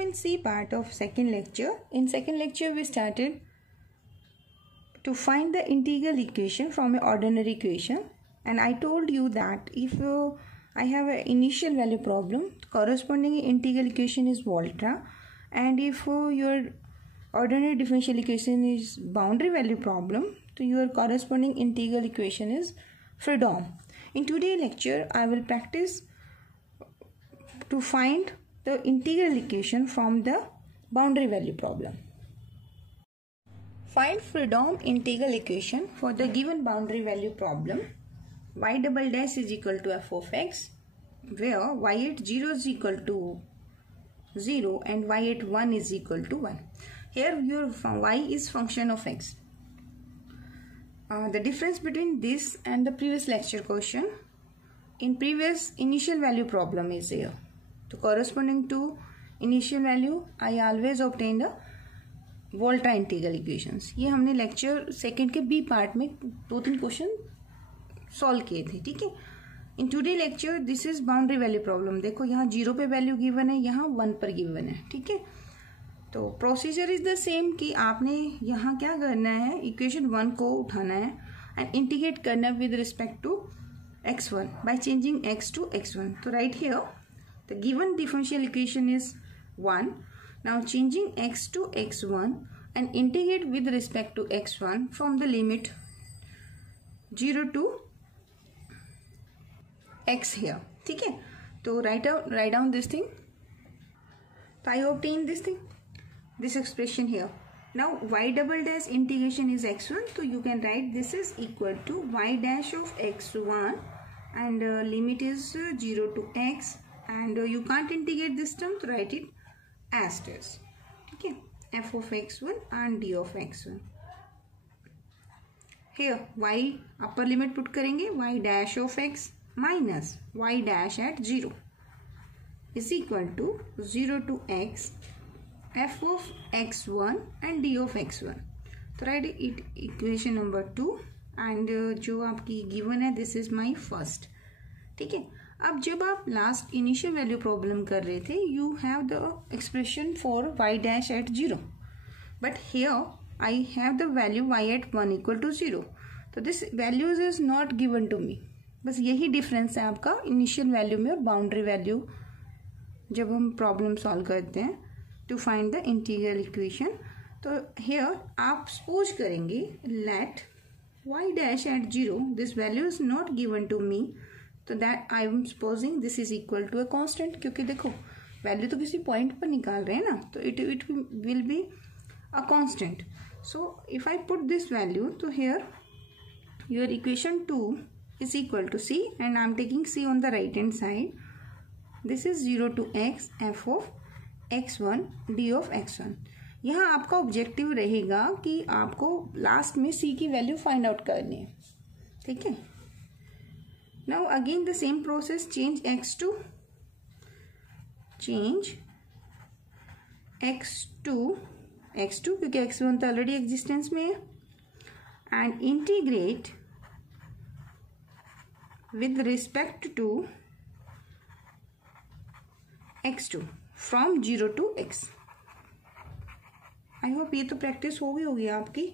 am in C part of second lecture. In second lecture we started to find the integral equation from an ordinary equation, and I told you that if I have an initial value problem, corresponding integral equation is Volta, and if your ordinary differential equation is boundary value problem, so your corresponding integral equation is Freedom. In today's lecture I will practice to find the integral equation from the boundary value problem. Find Freedom integral equation for the given boundary value problem. Y double dash is equal to f of x, where y at 0 is equal to 0 and y at 1 is equal to 1. Here your y is function of x. The difference between this and the previous lecture question, in previous initial value problem is here. So corresponding to initial value, I always obtain the Volta integral equations. ये हमने lecture second के B part में 2-3 question solve किए थे, ठीक है. In today lecture this is boundary value problem. देखो यहाँ 0 पे वैल्यू गिवन है, यहाँ 1 पर गिवन है, ठीक है. तो प्रोसीजर इज द सेम कि आपने यहाँ क्या करना है, इक्वेशन 1 को उठाना है एंड इंटीग्रेट करना with respect to x1 by changing x to x1. तो right here the given differential equation is 1. Now changing x to x1 and integrate with respect to x1 from the limit 0 to x here. ठीक है. तो write down this thing. So I obtain this thing, this expression here. Now y double dash integration is x1, so you can write this is equal to y dash of x1 and limit is 0 to x, and you can't integrate this term, so write it as it is. ठीक है. f of x1 and d of x1. Here y upper limit put करेंगे, y dash of x minus y dash at 0 is equal to 0 to x f of x1 and d of x1. तो write it equation number 2, and जो आपकी given है this is my first. ठीक है. अब जब आप लास्ट इनिशियल वैल्यू प्रॉब्लम कर रहे थे, you have the expression for y dash at 0, but here I have the value y at 1 equal to 0. तो this values is not given to me. बस यही डिफरेंस है आपका इनिशियल वैल्यू में और बाउंड्री वैल्यू जब हम प्रॉब्लम सॉल्व करते हैं to find the integral equation. तो हियर आप सपोज करेंगे let y dash at 0, this value is not given to me, तो that I am supposing this is equal to a constant, क्योंकि देखो वैल्यू तो किसी पॉइंट पर निकाल रहे हैं ना, तो it will be a constant. So if I put this value, तो here your equation 2 is equal to c, and I am taking c on the right hand side. This is 0 to x f of x1 d of x1. यहाँ आपका objective रहेगा कि आपको last में c की value find out करनी है, ठीक है. Now again the same process, change x to क्योंकि x1 तो ऑलरेडी एग्जिस्टेंस में है, and integrate with respect to x2 from 0 to x. I hope ये तो प्रैक्टिस हो गई होगी आपकी,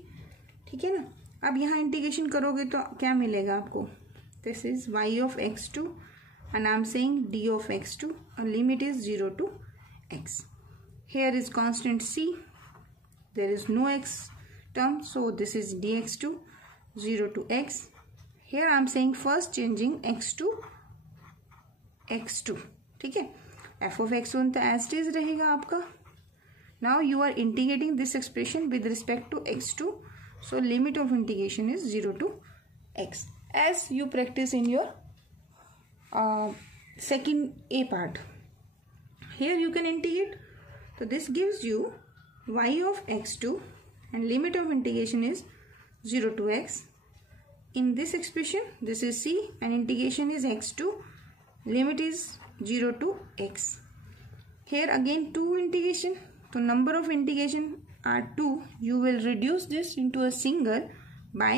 ठीक है ना. अब यहाँ इंटीग्रेशन करोगे तो क्या मिलेगा आपको, this is y of x2 and I am saying d of x2, and limit is 0 to x. Here is constant c, there is no x term, so this is dx2 0 to x. Here I am saying first changing x to x2, ठीक है. f of x1 तो as it is रहेगा आपका. Now you are integrating this expression with respect to x2, so limit of integration is 0 to x, as you practice in your second a part. Here you can integrate. So this gives you y of x2 and limit of integration is 0 to x. In this expression this is c and integration is x2, limit is 0 to x. Here again 2 integration. So number of integration are 2. You will reduce this into a single by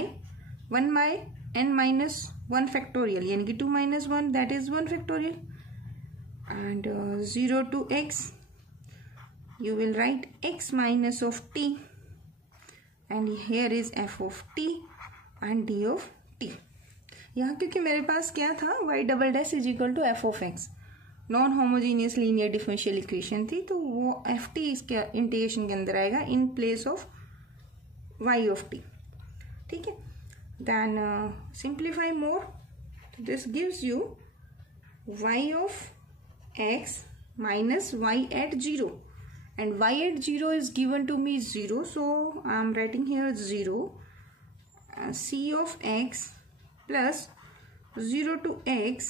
1 by n minus 1 factorial, यानी कि 2 minus 1 that is 1 factorial, and 0 to x you will write x minus of t, and here is f of t and d of t. यहाँ क्योंकि मेरे पास क्या था, y double dash is equal to f of x, non homogeneous linear differential equation थी, तो वो F T इसके integration के अंदर आएगा in place of y of t. ठीक है, then simplify more, this gives you y of x minus y at 0, and y at 0 is given to me 0, so I am writing here 0. C of x plus 0 to x,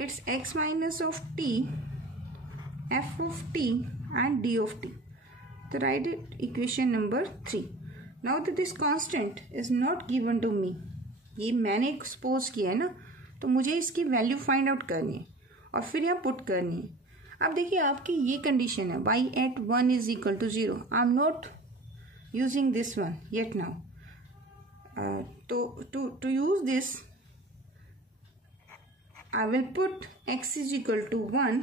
it's x minus of t, f of t and d of t. So write it equation number 3. Now that this constant is not given to me, ये मैंने suppose किया है ना, तो मुझे इसकी value find out करनी है और फिर यहाँ पुट करनी है. अब देखिए आपकी ये कंडीशन है y at 1 is equal to 0. I am not using this one yet now. to use this I will put x is equal to 1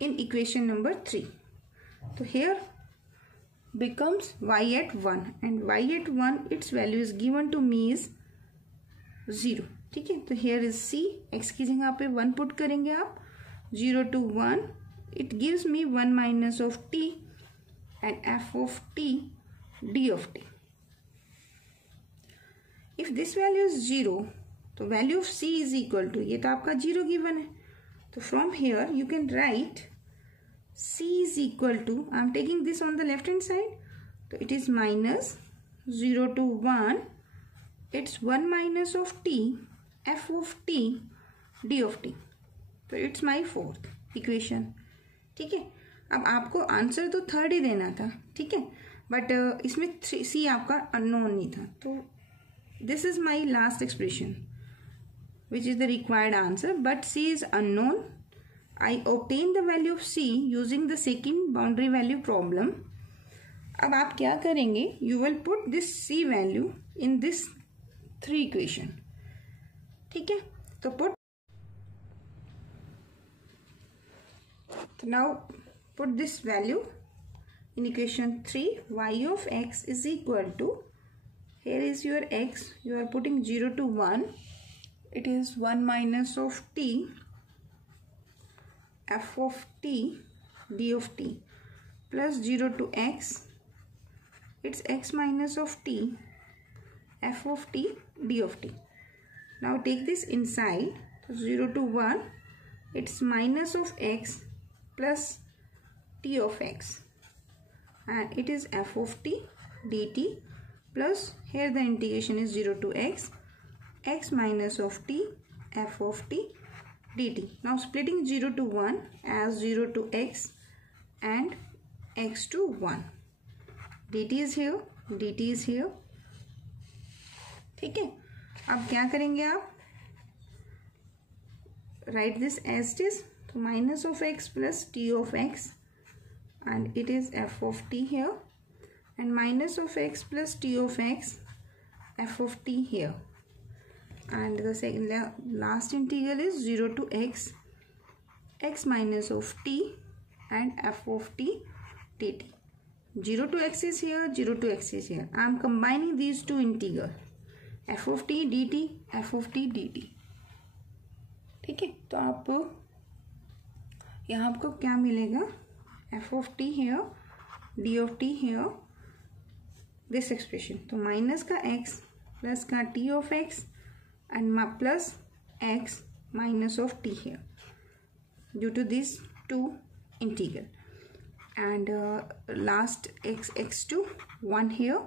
in equation number 3. So here becomes y at 1, and y at 1 its value is given to me is 0. ठीक है, तो here is c, x की जगह पे 1 put करेंगे आप, 0 to 1, it gives me 1 minus of t and f of t d of t. If this value is 0, तो value of c is equal to, ये तो आपका 0 given है, तो from here you can write c is equal to, I am taking this on the left hand side, so it is minus 0 to 1, it's 1 minus of t, f of t, d of t. तो it's my fourth equation. ठीक है, अब आपको answer तो third ही देना था, ठीक है, बट इसमें सी आपका अननोन नहीं था, तो this is my last expression which is the required answer, but c is unknown. I obtain the value of c using the second boundary value problem. अब आप क्या करेंगे, you will put this c value in this 3 equation. ठीक है, तो put, so now put this value in equation 3. Y of x is equal to, here is your x, you are putting 0 to 1, it is 1 minus of t, f of t, d of t, plus 0 to x, it's x minus of t, f of t, d of t. Now take this inside, so 0 to 1, it's minus of x plus t of x, and it is f of t dt, plus here the integration is 0 to x, x minus of t, f of t dt. Now splitting 0 to 1 as 0 to x and x to 1, dt is here, dt is here. ठीक है, अब क्या करेंगे आप, right this as it is, तो minus of x plus t of x, and it is f of t here, and minus of x plus t of x, f of t here, and the second last integral is 0 to x, x minus of t and f of t dt. 0 to x is here, 0 to x is here. I am combining these two integral, f of t dt, f of t dt. ठीक है, तो आप यहाँ आपको क्या मिलेगा, f of t here, d of t here, this expression. तो minus का x प्लस का t of x and plus x minus of t here due to these two integral, and last x to 1 here,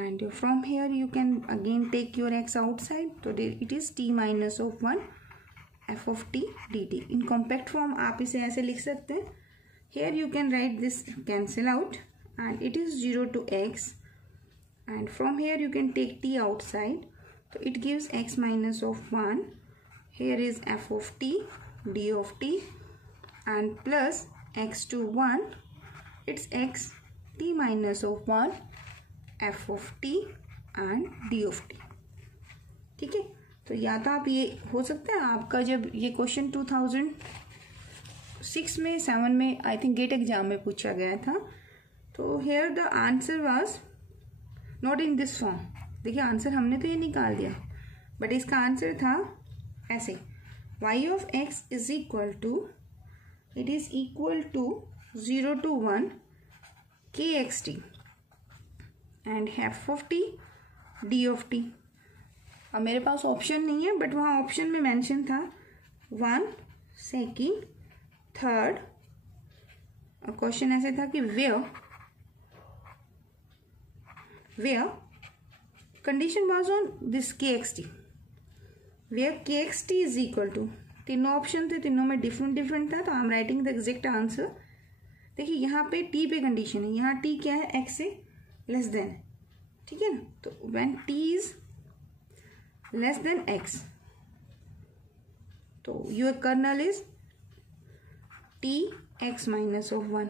and from here you can again take your x outside, so it is t minus of 1 f of t dt. in compact form आप इसे ऐसे लिख सकते हैं, here you can write this cancel out, and it is 0 to x, and from here you can take t outside, so it gives x minus of 1, here is f of t, d of t, and plus x to 1, it's x t minus of 1, f of t and d of t. ठीक है, तो या तो आप ये हो सकता है आपका जब ये क्वेश्चन 6 में 7 में आई थिंक गेट एग्जाम में पूछा गया था। तो here the answer was not in this form. देखिए आंसर हमने तो ये निकाल दिया, बट इसका आंसर था ऐसे, y of x is equal to, it is equal to 0 to 1 kxt and f of t d of t। अब मेरे पास ऑप्शन नहीं है, बट वहाँ ऑप्शन में मेंशन था 1, 2, 3। क्वेश्चन ऐसे था कि where condition was on this kxt, where kxt is equal to, तीनों ऑप्शन थे, तीनों में डिफरेंट था, तो I am writing the exact answer. देखिए यहाँ पे t पे कंडीशन है, यहाँ t क्या है, x से लेस देन, ठीक है ना। तो when t is less than x, तो your kernel is t x minus of 1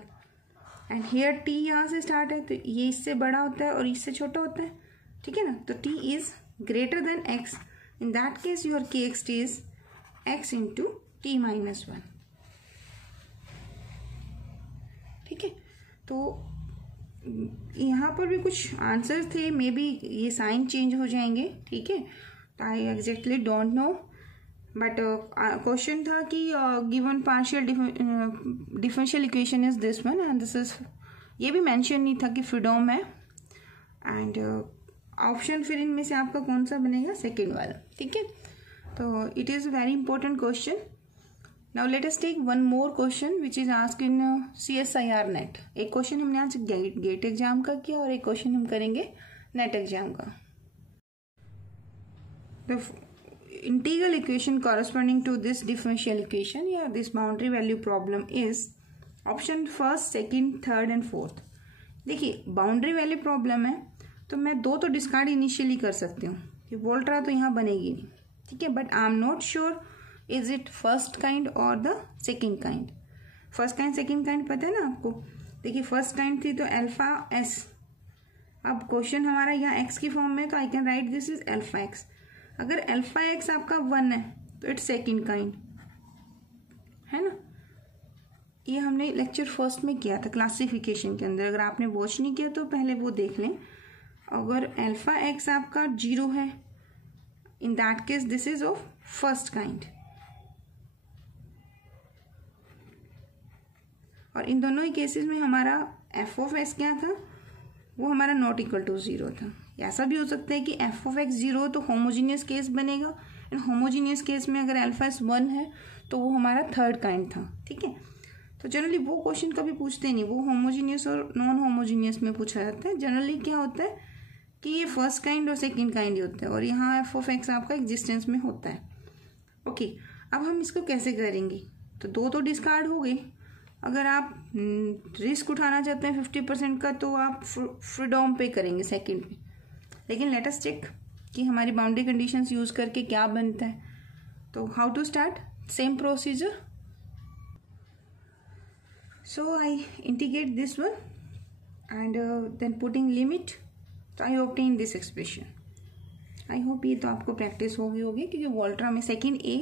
and here t यहाँ से स्टार्ट है, तो ये इससे बड़ा होता है और इससे छोटा होता है, ठीक है ना। तो t is greater than x, in that case your kxt is x into t minus 1, ठीक है। तो यहाँ पर भी कुछ आंसर थे, मे बी ये साइन चेंज हो जाएंगे, ठीक है। तो आई exactly don't know, but question था कि given partial differential equation is this one and this is, ये भी मेंशन नहीं था कि फ्रीडम है, एंड ऑप्शन फिर इनमें से आपका कौन सा बनेगा, सेकेंड वाला, ठीक है। तो it is a very important question. Now let us take one more question which is asked in CSIR NET. एक क्वेश्चन हमने आज गेट एग्जाम का किया और एक क्वेश्चन हम करेंगे नेट एग्जाम का। The integral equation corresponding to this differential equation या this boundary value problem is option first, second, third and fourth। देखिए बाउंड्री वैल्यू प्रॉब्लम है, तो मैं दो तो डिस्कार्ड इनिशियली कर सकती हूँ कि वोल्ट्रा तो यहाँ बनेगी नहीं, ठीक है। But I am not sure is it first kind और the second kind. First kind second kind पता है ना आपको। देखिए फर्स्ट काइंड थी तो अल्फा s, अब क्वेश्चन हमारा यहाँ x की फॉर्म में, तो I can write this is alpha x। अगर अल्फा x आपका 1 है तो इट्स सेकेंड काइंड है ना। ये हमने लेक्चर फर्स्ट में किया था क्लासिफिकेशन के अंदर, अगर आपने वॉच नहीं किया तो पहले वो देख लें। अगर अल्फा x आपका 0 है, in that case this is of first kind, और इन दोनों ही केसेस में हमारा f ऑफ s क्या था, वो हमारा नॉट इक्वल टू 0 था। ऐसा भी हो सकता है कि f ऑफ x 0 तो होमोजीनियस केस बनेगा, एंड होमोजीनियस केस में अगर अल्फा s 1 है तो वो हमारा थर्ड काइंड था, ठीक है। तो जनरली वो क्वेश्चन कभी पूछते नहीं, वो होमोजीनियस और नॉन होमोजीनियस में पूछा जाता है। जनरली क्या होता है कि ये फर्स्ट काइंड और सेकेंड काइंड ही होता है, और यहाँ f ऑफ x आपका एग्जिस्टेंस में होता है। ओके, अब हम इसको कैसे करेंगे, तो दो तो डिस्कार्ड हो गए। अगर आप रिस्क उठाना चाहते हैं 50% का, तो आप फ्रीडम पे करेंगे सेकेंड पे। लेकिन लेट अस चेक कि हमारी बाउंड्री कंडीशंस यूज करके क्या बनता है। तो how to start, same procedure. So I integrate this one and then putting limit, तो I obtain this expression. I hope ये तो आपको प्रैक्टिस होगी क्योंकि वोल्ट्रा में सेकेंड A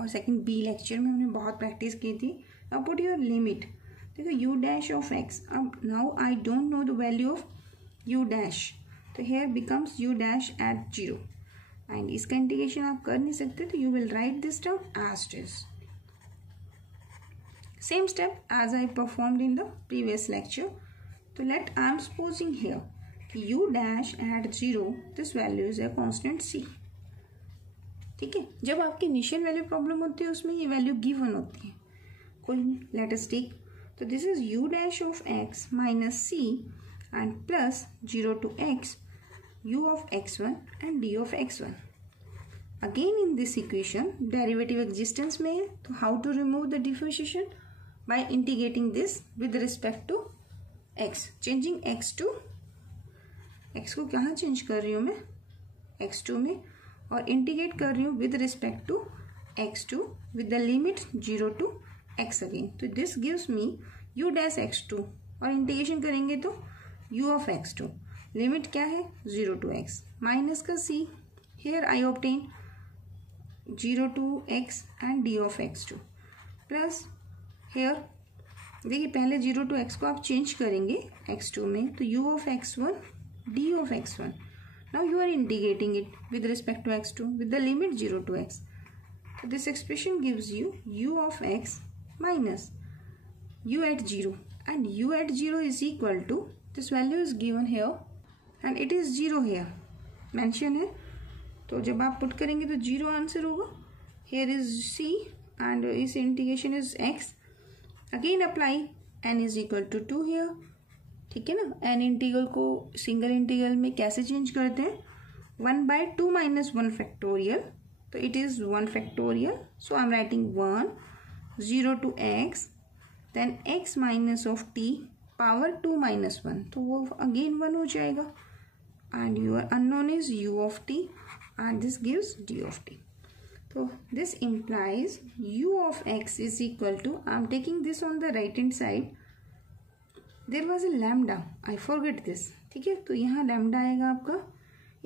और सेकेंड B लेक्चर में हमने बहुत प्रैक्टिस की थी। अब पुट योर लिमिट, देखो u डैश ऑफ x, अब now I don't know the value of u dash, तो here becomes u dash at 0 and इसका इंटीग्रेशन आप कर नहीं सकते, तो you will write this term as it is. Same step as I performed in the previous lecture. तो let I am supposing here कि u dash at 0 this value is a constant c, ठीक है। जब आपकी initial value problem होती है उसमें ये वैल्यू गिवन होती है, कोई नहीं, लेट अस टेक। तो this is u dash of x minus c and plus 0 to x u of x1 and d of x1। Again in this equation derivative existence में है, तो how to remove the differentiation, by integrating this with respect to x, changing x to, x को कहाँ change कर रही हूँ मैं, x2 में, और इंटीग्रेट कर रही हूँ with respect to x2 with the limit 0 to x again. तो this gives me u dash x2, और इंटीग्रेशन करेंगे तो u ऑफ x2, लिमिट क्या है 0 to x, माइनस का c, here I obtain 0 to x and d of x2, plus here देखिए पहले 0 to x को आप चेंज करेंगे x2 में, तो u of x1 d of x1. Now you are integrating it with respect to x2 with the limit 0 to x. So this expression gives you u of x minus u at 0, and u at 0 is equal to, this value is given here and it is 0 here mention है, तो जब आप put करेंगे तो 0 answer होगा. Here is c and इस integration is x. Again apply n is equal to 2 here. ठीक है ना. n इंटीग्रल को सिंगल इंटीग्रल में कैसे चेंज करते हैं, 1/2 minus 1 फैक्टोरियल, तो it is 1 factorial. So I am writing 1 0 to x then x minus of t power 2 minus 1, तो वो अगेन 1 हो जाएगा. And your unknown is u of t and this gives d of t. So this implies u of x is equal to, I am taking this on the right hand side. There was a lambda, I forget this. ठीक है, तो यहाँ lambda आएगा आपका.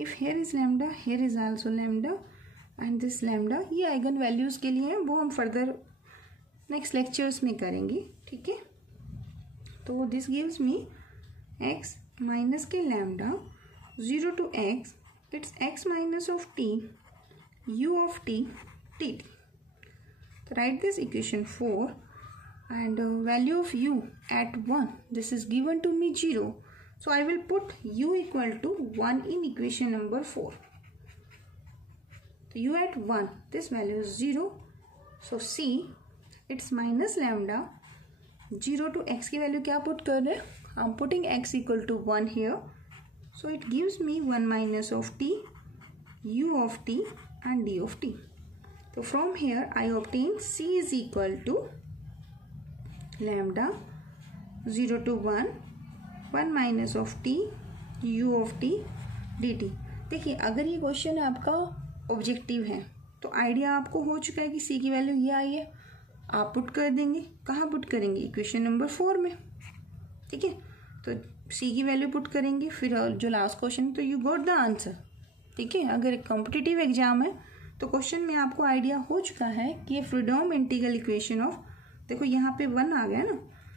If here is lambda, here is also lambda, and this lambda ये eigen values के लिए है, वो हम फर्दर नेक्स्ट लेक्चर्स में करेंगे. ठीक है, तो this gives me x minus के lambda 0 to x, it's x minus of t u of t dt. So write this equation 4 and value of u at 1, this is given to me 0, so I will put u equal to 1 in equation number 4. So u at 1, this value is 0, so c it's minus lambda 0 to x की value क्या put कर रहे हैं, I am putting x equal to 1 here, so it gives me 1 minus of t u of t and d of t. So from here I obtain c is equal to lambda 0 to 1 1 minus of t u of t dt. देखिए अगर ये question आपका objective है तो idea आपको हो चुका है कि c की वैल्यू ये आई है, आप पुट कर देंगे. कहाँ पुट करेंगे, इक्वेशन नंबर 4 में. ठीक है, तो c की वैल्यू पुट करेंगे, फिर जो लास्ट क्वेश्चन, तो यू गॉट द आंसर. ठीक है, अगर कॉम्पिटिटिव एग्जाम है तो क्वेश्चन में आपको आइडिया हो चुका है कि ये फ्रीडोम इंटीग्रल इक्वेशन ऑफ, देखो यहाँ पे 1 आ गया ना,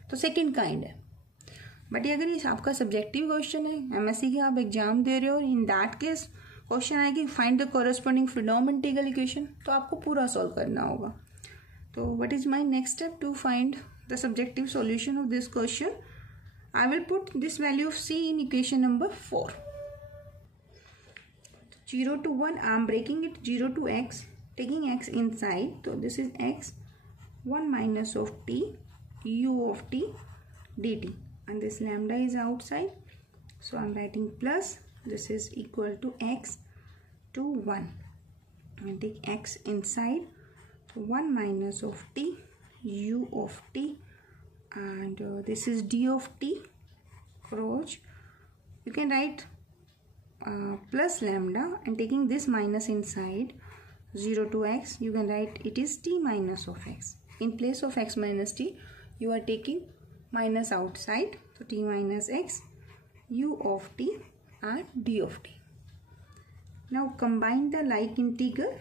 तो सेकंड काइंड है. बट अगर ये आपका सब्जेक्टिव क्वेश्चन है, एमएससी के आप एग्जाम दे रहे हो, इन दैट केस क्वेश्चन आएगी find the corresponding Fredholm integral equation, तो आपको पूरा सॉल्व करना होगा. तो what is my next step to find the subjective solution of this question, I will put this value of c in equation number 4. 0 to 1, I am breaking it 0 to x, taking x inside, so this is x 1 minus of t u of t dt, and this lambda is outside, so I am writing plus, this is equal to x to 1, and take x inside, so 1 minus of t u of t, and this is d of t cross, you can write plus lambda, and taking this minus inside 0 to x, you can write it is t minus of x. In place of x minus t, you are taking minus outside, so t minus x u of t and d of t. Now combine the like integral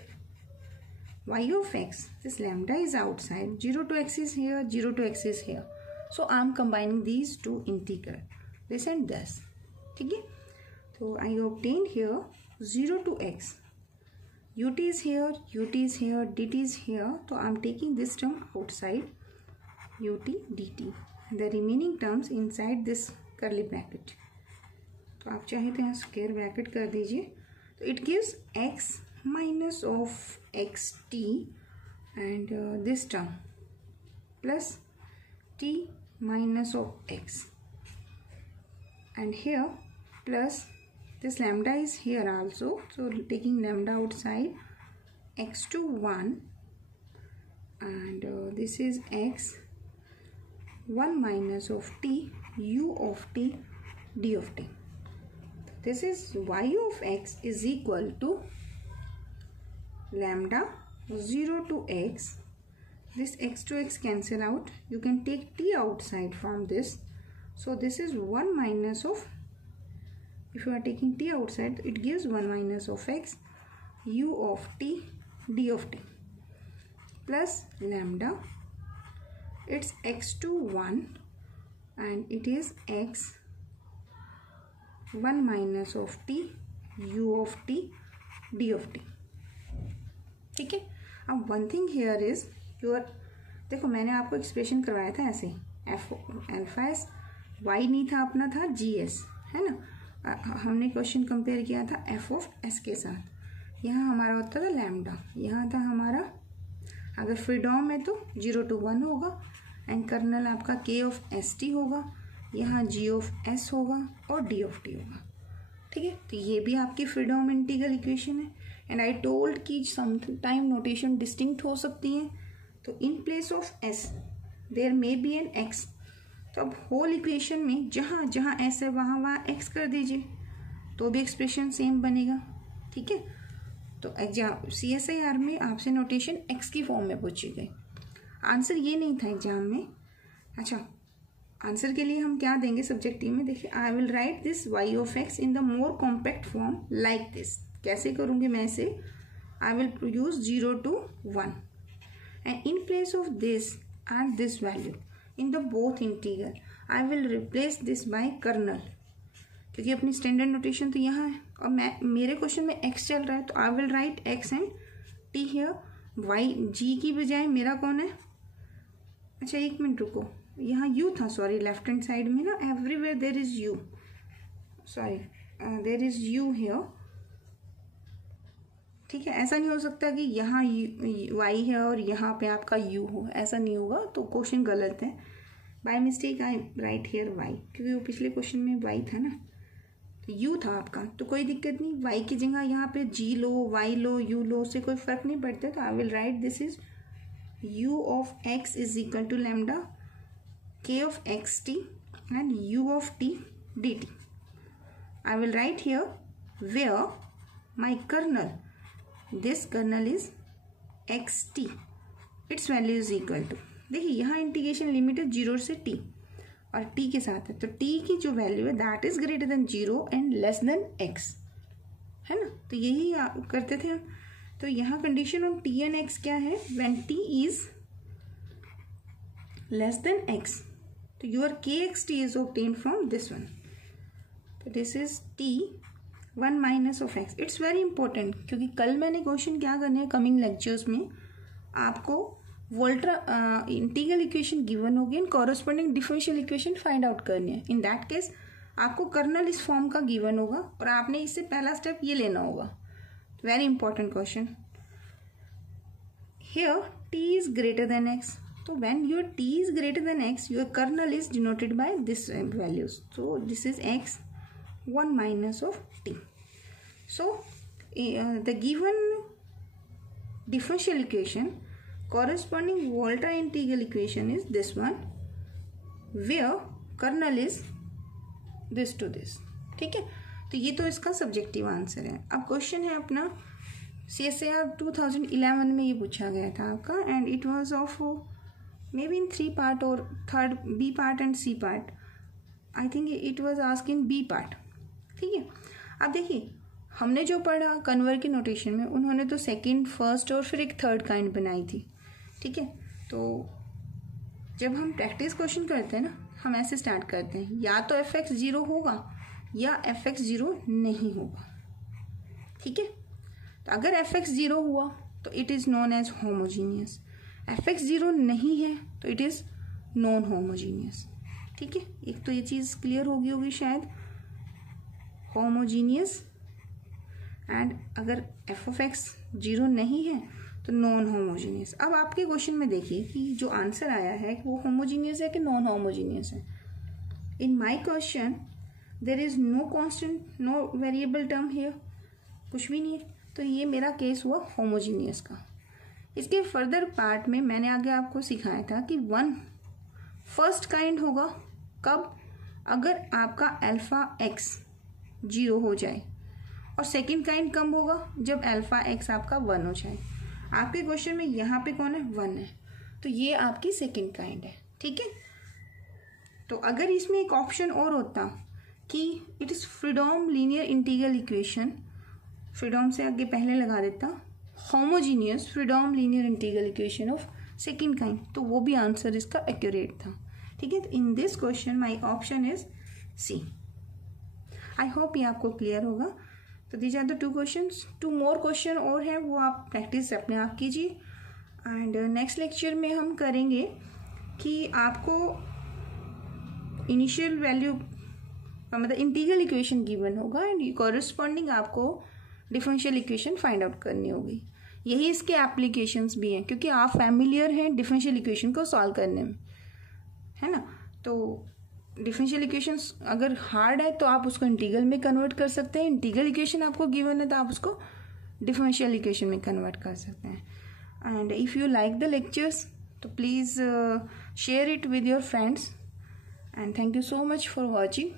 y of x, this lambda is outside, 0 to x is here, 0 to x is here, so I am combining these two integral, this and this. ठीक है, so I obtained here 0 to x, ut is here, ut is here, dt is here, so I am taking this term outside, ut dt, the remaining terms inside this curly bracket. तो आप चाहे तो यहाँ square bracket कर दीजिए, तो it gives x minus of xt and this term plus t minus of x, and here plus this lambda is here also, so taking lambda outside, x to 1, and this is x 1 minus of t u of t d of t. This is y of x is equal to lambda 0 to x, this x to x cancel out, you can take t outside from this, so this is 1 minus of, if you are taking t outside, it gives 1 minus of x u of t d of t plus lambda, it's x21 and it is x 1 minus of t u of t d of t. ठीक है. अब one thing here is your, देखो मैंने आपको expression करवाया था ऐसे, F alpha S, Y नहीं था अपना, था जी एस, है ना. हमने क्वेश्चन कंपेयर किया था एफ ऑफ एस के साथ. यहाँ हमारा होता था लैम्डा, यहाँ था हमारा, अगर फ्रीडॉम है तो 0 to 1 होगा, एंड कर्नल आपका के ऑफ एस टी होगा, यहाँ जी ऑफ एस होगा और डी ऑफ टी होगा. ठीक है. तो ये भी आपकी फ्रीडॉम इंटीग्रल इक्वेशन है. एंड आई टोल्ड कि सम टाइम नोटेशन डिस्टिंक्ट हो सकती है. तो in place of s there may be an x. तो अब होल इक्वेशन में जहाँ जहाँ एस है वहाँ वहाँ एक्स कर दीजिए, तो भी एक्सप्रेशन सेम बनेगा. ठीक है. तो एग्जाम CSIR में आपसे नोटेशन एक्स की फॉर्म में पूछी गई. आंसर ये नहीं था एग्जाम में. अच्छा, आंसर के लिए हम क्या देंगे सब्जेक्टिव में, देखिए, I will write this y of x in the more compact form like this. कैसे करूँगी मैं इसे, I will use 0 to 1 and in place of this and this value in the both integral I will replace this by kernel, क्योंकि अपनी standard notation तो यहाँ है और मेरे क्वेश्चन में एक्स चल रहा है, तो I will write x and t here. Y g की बजाय मेरा कौन है, अच्छा एक मिनट रुको, यहाँ यू था, सॉरी, लेफ्ट हैंड साइड में ना everywhere there is u, sorry there is u here. ठीक है. ऐसा नहीं हो सकता कि यहाँ वाई है और यहाँ पे आपका यू हो, ऐसा नहीं होगा, तो क्वेश्चन गलत है. By mistake I write here y, क्योंकि वो पिछले क्वेश्चन में वाई था ना, तो यू था आपका, तो कोई दिक्कत नहीं. वाई की जगह यहाँ पे जी लो, वाई लो, यू लो, उससे कोई फर्क नहीं पड़ता. तो I will write this is u of x is equal to lambda K of x t and u of t d t. I will write here where my kernel, this kernel is x t, its value is equal to, देखिए यहाँ integration limit है 0 से t और t के साथ है, तो t की जो वैल्यू है that is greater then 0 and less than x, है ना. तो यही करते थे हम. तो यहाँ condition on t and x क्या है, when t is less than x, तो your kxt is obtained from this one. तो this is t 1 minus of x. It's very important, क्योंकि कल मैंने क्वेश्चन क्या करने हैं कमिंग लेक्चर्स में, आपको वोल्ट्रा इंटीग्रल इक्वेशन गिवन होगी and corresponding differential equation find out करनी है. इन दैट केस आपको कर्नल इस फॉर्म का गिवन होगा और आपने इससे पहला स्टेप ये लेना होगा. Very important question. Here t is greater than x, तो when your t is greater than x your kernel is denoted by this values. So this is x 1 minus of t. So the given differential equation corresponding Volta integral equation is this one, where kernel is this to this. ठीक है. तो ये तो इसका subjective answer है. अब question है अपना CSIR 2011 में ये पूछा गया था आपका, and it was of maybe in 3 part और third B part and C part. I think it was ask in B part. ठीक है. अब देखिए हमने जो पढ़ा कन्वर के नोटेशन में, उन्होंने तो सेकंड, फर्स्ट और फिर एक थर्ड काइंड बनाई थी. ठीक है. तो जब हम प्रैक्टिस क्वेश्चन करते हैं ना, हम ऐसे स्टार्ट करते हैं, या तो fx 0 होगा या fx 0 नहीं होगा. ठीक है. तो अगर fx 0 हुआ तो it is known as homogeneous, fx 0 नहीं है तो इट इज नॉन होमोजीनियस. ठीक है. एक तो ये चीज क्लियर होगी शायद, होमोजीनियस, एंड अगर f ऑफ x 0 नहीं है तो नॉन होमोजीनियस. अब आपके क्वेश्चन में देखिए कि जो आंसर आया है वो होमोजीनियस है कि नॉन होमोजीनियस है. In my question there is no constant, no variable term here, कुछ भी नहीं है, तो ये मेरा केस हुआ होमोजीनियस का. इसके फर्दर पार्ट में मैंने आगे आपको सिखाया था कि 1 फर्स्ट काइंड होगा कब, अगर आपका अल्फा x 0 हो जाए, और सेकंड काइंड कब होगा जब अल्फा x आपका 1 हो जाए. आपके क्वेश्चन में यहाँ पे कौन है, 1 है, तो ये आपकी सेकंड काइंड है. ठीक है. तो अगर इसमें एक ऑप्शन और होता कि it is Fredholm linear integral equation, Fredholm से आगे पहले लगा देता homogeneous Fredholm linear integral equation of second kind, तो वो भी आंसर इसका एक्यूरेट था। ठीक है, तो in this question my option is C. I hope ये आपको क्लियर होगा। तो these are the 2 questions. 2 more question और हैं, वो आप प्रैक्टिस अपने आप कीजिए। एंड नेक्स्ट लेक्चर में हम करेंगे कि आपको इनिशियल वैल्यू मतलब इंटीग्रल इक्वेशन गिवन होगा एंड कॉरेस्पॉन्डिंग आपको डिफरेंशियल इक्वेशन फाइंड आउट करनी होगी। यही इसके एप्लीकेशंस भी हैं, क्योंकि आप फैमिलियर हैं डिफरेंशियल इक्वेशन को सॉल्व करने में, है ना। तो डिफरेंशियल इक्वेशंस अगर हार्ड है तो आप उसको इंटीग्रल में कन्वर्ट कर सकते हैं। इंटीग्रल इक्वेशन आपको गिवन है तो आप उसको डिफरेंशियल इक्वेशन में कन्वर्ट कर सकते हैं। And if you like the lectures तो please share it with your friends and thank you so much for watching.